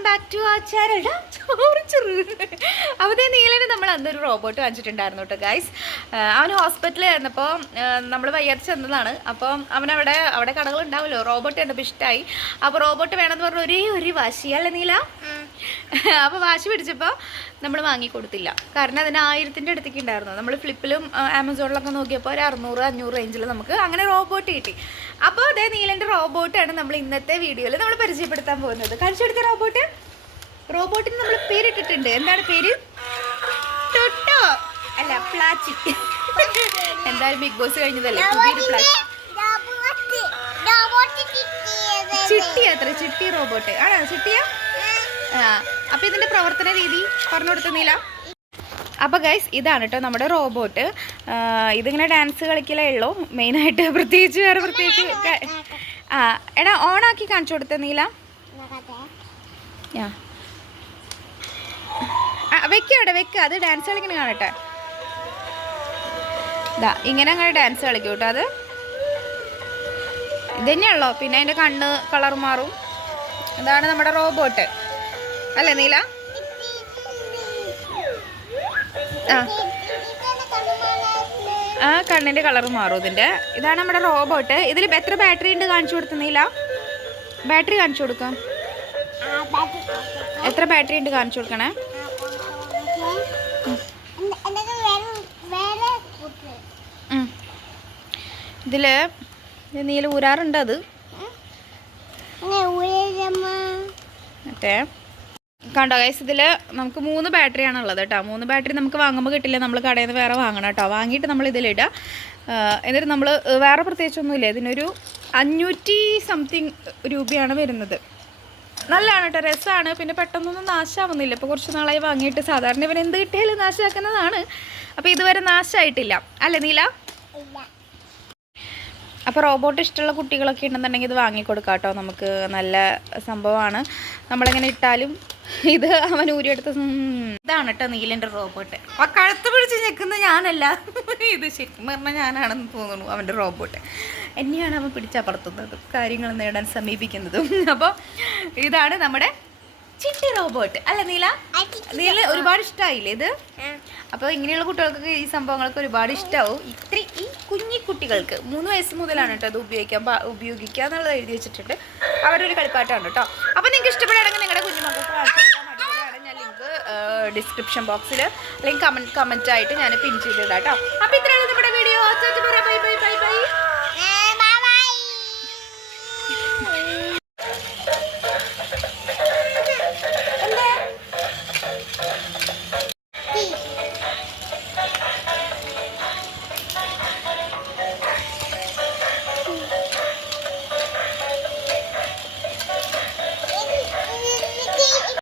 Welcome back to our channel. അവധി നീലന് നമ്മൾ അന്നൊരു റോബോട്ട് വാങ്ങിച്ചിട്ടുണ്ടായിരുന്നു കേട്ടോ ഗൈസ്. അവന് ഹോസ്പിറ്റലിൽ ആയിരുന്നപ്പോൾ നമ്മൾ വയ്യാതെ ചെന്നതാണ്. അപ്പം അവിടെ കടകളുണ്ടാവുമല്ലോ, റോബോട്ട് കണ്ടപ്പോൾ ഇഷ്ടമായി. അപ്പോൾ റോബോട്ട് വേണമെന്ന് പറഞ്ഞ ഒരേ വാശി അല്ലേ നീല? അപ്പോൾ വാശി പിടിച്ചപ്പോൾ നമ്മൾ വാങ്ങിക്കൊടുത്തില്ല. കാരണം അതിന് 1000-ൻ്റെ അടുത്തേക്ക് ഉണ്ടായിരുന്നു. നമ്മൾ ഫ്ലിപ്പിലും ആമസോണിലൊക്കെ നോക്കിയപ്പോൾ ഒരു 600-500 റേഞ്ചിൽ നമുക്ക് അങ്ങനെ റോബോട്ട് കിട്ടി. അപ്പോൾ അതേ നീലൻ്റെ റോബോട്ടാണ് നമ്മൾ ഇന്നത്തെ വീഡിയോയിൽ നമ്മൾ പരിചയപ്പെടുത്താൻ പോകുന്നത്. കാണിച്ചെടുത്ത റോബോട്ടിന് നമ്മൾ പേരിട്ടിട്ടുണ്ട്. എന്താണ് പേര്? ടൊട്ടോ അല്ല, പ്ലാച്ചി. എന്തായാലും ബിഗ് ബോസ് കഴിഞ്ഞതല്ലേ, പുതിയൊരു പ്ലാച്ചി. ചിട്ടി അത്ര, ചിട്ടി റോബോട്ട് ആണോ? ചിട്ടിയാ? അപ്പോൾ ഇതിൻ്റെ പ്രവർത്തന രീതി പറഞ്ഞു കൊടുത്തുന്നില്ല. അപ്പോൾ ഗൈസ് ഇതാണ് കേട്ടോ നമ്മുടെ റോബോട്ട്. ഇതിങ്ങനെ ഡാൻസ് കളിക്കലേ ഉള്ളൂ മെയിനായിട്ട്, പ്രത്യേകിച്ച് എടാ ഓണാക്കി കാണിച്ചു കൊടുത്തുന്നില്ല. വെക്ക് അത് ഡാൻസ് കളിക്കണ കാണട്ടെ. ഇതാ ഇങ്ങനെ അങ്ങനെ ഡാൻസ് കളിക്കും കേട്ടോ. അത് ഇതന്നെയുള്ളോ, പിന്നെ അതിൻ്റെ കണ്ണ് കളർ മാറും. ഇതാണ് നമ്മുടെ റോബോട്ട് അല്ലേ നീല? കണ്ണിൻ്റെ കളർ മാറും ഇതിൻ്റെ. ഇതാണ് നമ്മുടെ റോബോട്ട്. ഇതിൽ എത്ര ബാറ്ററി ഉണ്ട് കാണിച്ചു കൊടുത്തുന്നില്ല? ബാറ്ററി കാണിച്ചു കൊടുക്കാം. എത്ര ബാറ്ററി ഉണ്ട് കാണിച്ചു കൊടുക്കണേ. ഇതില് നീല ഊരാറുണ്ട്. അത് മറ്റേ കണ്ടോ ഗൈസ്, ഇതിൽ നമുക്ക് 3 ബാറ്ററിയാണ് ഉള്ളത് കേട്ടോ. 3 ബാറ്ററി നമുക്ക് വാങ്ങുമ്പോൾ കിട്ടില്ല, നമ്മൾ കടയിൽ നിന്ന് വേറെ വാങ്ങണം കേട്ടോ. വാങ്ങിയിട്ട് നമ്മൾ ഇതിലിടുക. എന്നിട്ട് നമ്മൾ വേറെ പ്രത്യേകിച്ചൊന്നുമില്ല. ഇതിനൊരു 500 സംതിങ് രൂപയാണ് വരുന്നത്. നല്ലതാണ് കേട്ടോ, രസമാണ്. പിന്നെ പെട്ടെന്നൊന്നും നാശമാവുന്നില്ല. ഇപ്പോൾ കുറച്ച് നാളായി വാങ്ങിയിട്ട്. സാധാരണ ഇവൻ എന്ത് കിട്ടിയാലും നാശമാക്കുന്നതാണ്. അപ്പോൾ ഇതുവരെ നാശമായിട്ടില്ല അല്ലേ നീല? അപ്പോൾ റോബോട്ട് ഇഷ്ടമുള്ള കുട്ടികളൊക്കെ ഉണ്ടെന്നുണ്ടെങ്കിൽ ഇത് വാങ്ങിക്കൊടുക്കാം കേട്ടോ. നമുക്ക് നല്ല സംഭവമാണ്. നമ്മളിങ്ങനെ ഇട്ടാലും ഇത് അവൻ ഊരിയെടുത്ത്. ഇതാണ് കേട്ടോ നീലൻ്റെ റോബോട്ട്. ആ കഴുത്ത് പിടിച്ച് ഞെക്കുന്നത് ഞാനല്ല, ഇത് ശരിക്കും പറഞ്ഞാൽ ഞാനാണെന്ന് തോന്നുന്നു. അവൻ്റെ റോബോട്ട് എന്നെയാണ് അവൻ പിടിച്ചപ്പുറത്തുന്നതും കാര്യങ്ങൾ നേടാൻ സമീപിക്കുന്നതും. അപ്പോൾ ഇതാണ് നമ്മുടെ ചിട്ടി റോബോട്ട് അല്ല നീല? നീല ഒരുപാട് ഇഷ്ടമായില്ലേ ഇത്? അപ്പോൾ ഇങ്ങനെയുള്ള കുട്ടികൾക്കൊക്കെ ഈ സംഭവങ്ങളൊക്കെ ഒരുപാട് ഇഷ്ടമാവും. ഈ കുഞ്ഞിക്കുട്ടികൾക്ക് 3 വയസ്സ് മുതലാണ് കേട്ടോ അത് ഉപയോഗിക്കുക എന്നുള്ളത് എഴുതി വെച്ചിട്ടുണ്ട്. അവരൊരു കളിപ്പാട്ടാണ് കേട്ടോ. അപ്പോൾ നിങ്ങൾക്ക് ഇഷ്ടപ്പെടുകയാണെങ്കിൽ നിങ്ങളുടെ കുഞ്ഞുമക്കൾക്ക് വാങ്ങിച്ചെടുക്കാൻ അടിപൊളിയാണ്. ഞാൻ ലിങ്ക് ഡിസ്ക്രിപ്ഷൻ ബോക്സിൽ അല്ലെങ്കിൽ കമൻറ്റായിട്ട് ഞാൻ പിൻ ചെയ്തിടാം കേട്ടോ. അപ്പോൾ